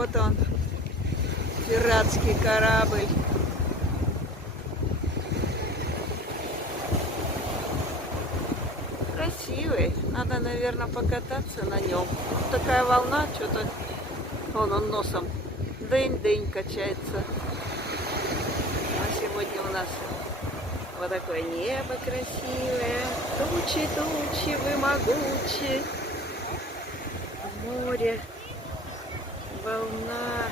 Вот он, пиратский корабль. Красивый. Надо, наверное, покататься на нем. Вот такая волна, что-то вон он носом дынь-дынь качается. А сегодня у нас вот такое небо красивое. Тучи, тучи, вы могучи. Море, волна.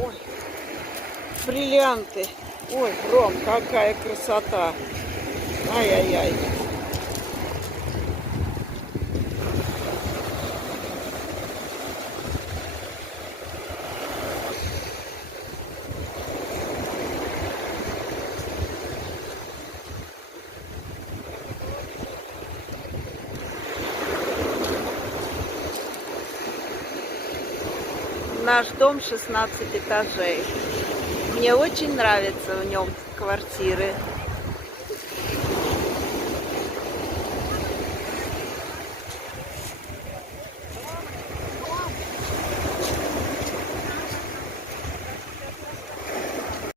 Ой, бриллианты. Ой, Ром, какая красота. Ай-яй-яй. Наш дом 16 этажей. Мне очень нравятся в нем квартиры.